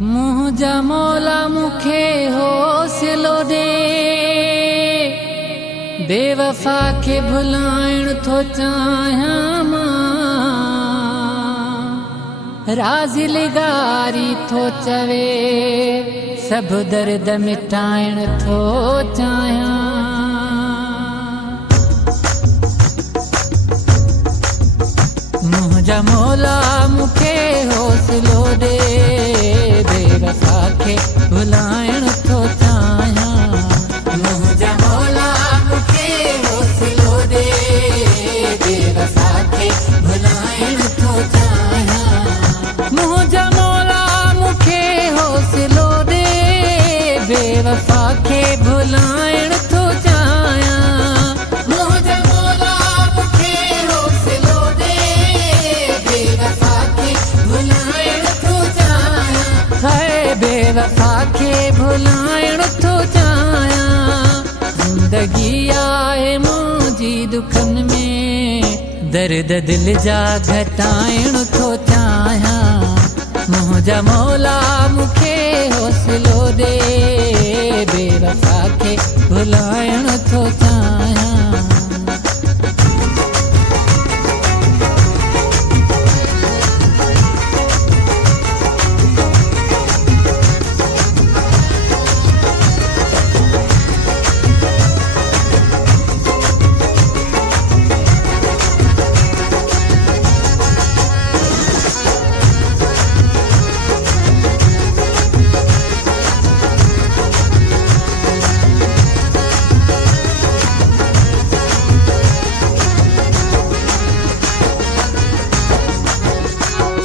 मुझा मौला मुखे हौसलो दे, बेवफा के भुलाइण थो चाहियां मां, राज़ी लिगारी थो चवे, सब दर्द मिटाइण थो चाहियां। मुझा मौला मुखे हौसलो दे, बेवफा के भुलाइण थो चाहियां। मुझा मौला मुखे हौसलो दे, बेवफा के भुलाइण थो चाहियां। मुझा मौला मुखे हौसलो दे, बेवफा के भुलाइण थो चाहियां। मुझा मौला मुखे हौसलो दे, बेवफा के भुलाइण थो चाहियां। हाय बेवफा के भुलाइण थो चाहियां। जिंदगी आहे मुंहिंजी दुखन में, दर्द दिल जा घटाइण थो चाहियां। मुझा मौला मुखे हौसलो दे, बेवफा के भुलाइण थो चाहियां।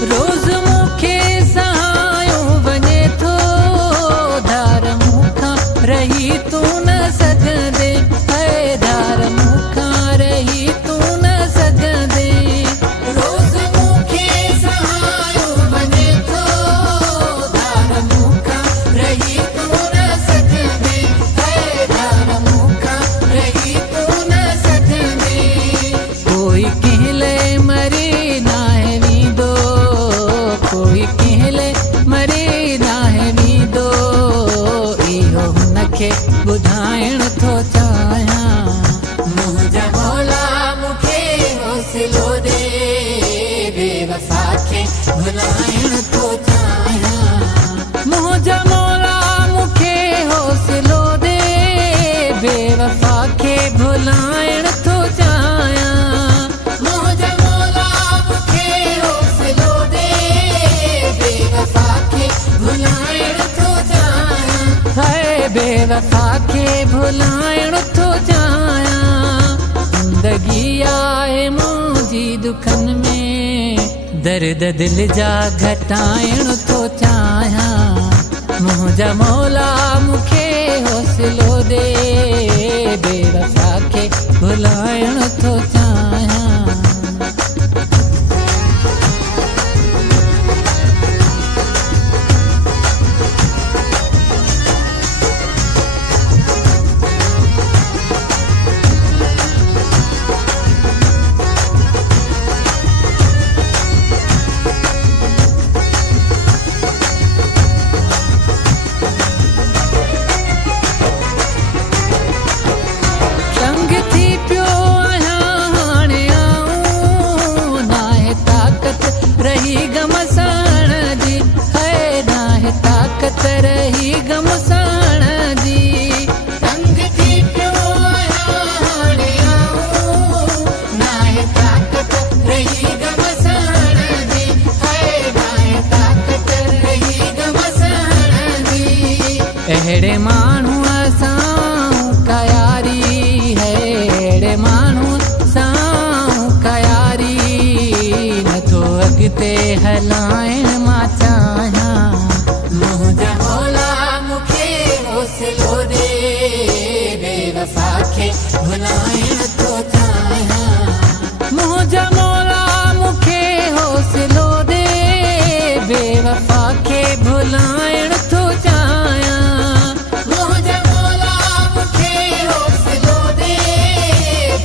रोज़ मुखे सहायो वञे थो, धार मूंखां रही तू न सघंदे, है धार मूंखां रही तू न सघंदे। रोज़ मुखे सहायो वञे थो, धार मूंखां रही तू न सघंदे, है धार मूंखां रही तू न सघंदे। कोई कंहिं लाइ मरे नाहे वींदो, कोई कंहिं लाइ मरे नाहे वींदो, इहो हुनखे ॿुधाइण थो चाहियां। मुझा मौला मुखे हौसलो दे, बेवफा के भुलाइण थो चाहियां। मुझा मौला मुखे हौसलो दे, बेवफा के भुलाइण थो चाहियां। मुझा मौला मुखे हौसलो दे, बेवफा के भुलाइण थो चाहियां। हाय बेवफा के भुलाइण थो चाहियां। जिंदगी आहे मुंहिंजी दुखन में, दर्द दिल जा घटाइण थो चाहियां। मुझा मौला मुखे हौसलो दे, बेवफा के भुलाइण थो चाहियां। संग थी पियो आहियां हाणे आऊं, नाहे ताक़त रही गम साण जी, है नाहे ताक़त रही गम साण जी। संग थी पियो आहियां हाणे आऊं, नाहे ताक़त रही गम साण जी, है नाहे ताक़त रही गम साण जी। अहिड़े माण्हूअ सां का यारी है, अहिड़े माण्हूअ सां का यारी, नथो अॻिते हलाइण मां चाहियां। मुझा मौला मुखे हौसलो दे, बेवफा के भुलाइण थो चाहियां। मुझा मौला मुखे हौसलो दे, बेवफा के भुलाइण थो चाहियां। मुझा मौला मुखे हौसलो दे,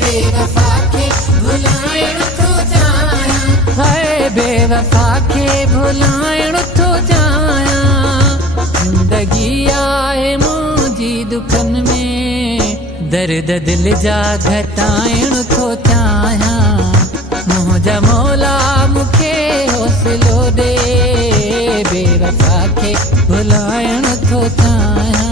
बेवफा के भुलाइण थो चाहियां। हाय बेवफा के भुलाइण थो चाहियां। दर्द दिल जा घटाइण थो चाहियां, मुंहिंजा मौला मूंखे हौसलो ॾे, बेवफा खे भुलाइण थो चाहियां।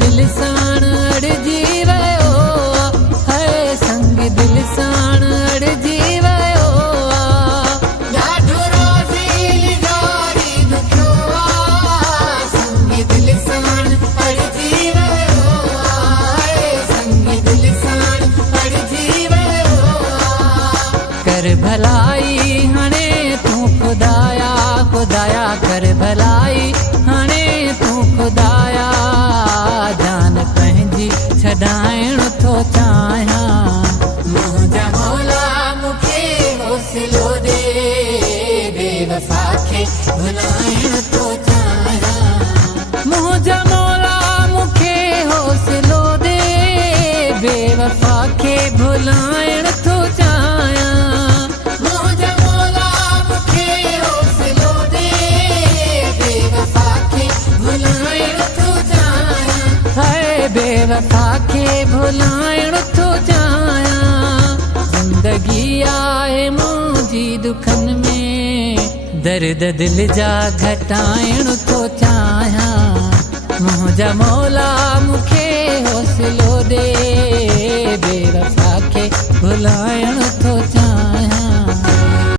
दिल साण अड़जी वियो है, संग दिल साण अड़जी वियो ॾाढो राज़ील यारी ॾुखियो आहे, संग दिल साण अड़जी वियो है, संग दिल साण अड़जी वियो। कर भलाई हाणे तूं खुदाया, खुदाया कर भलाई हाणे तूं खुदाया, जान पंहिंजी छॾाइण थो चाहियां, मुंहिंजा मौला मूंखे हौसलो ॾे, बेवफा खे भुलाइण थो चाहियां, मुंहिंजा मौला मूंखे हौसलो ॾे, बेवफा खे भुलाइण थो चाहियां, मुंहिंजा मौला मूंखे हौसलो ॾे, बेवफा खे भुलाइण थो चाहियां, हाय बेवफा खे भुलाइण थो चाहियां। ज़िंदगी आहे मुंहिंजी दुखनि में, दर्द दिल जा घटाइण थो चाहियां, मुंहिंजा मौला मूंखे हौसलो ॾे, बेवफा खे भुलाइण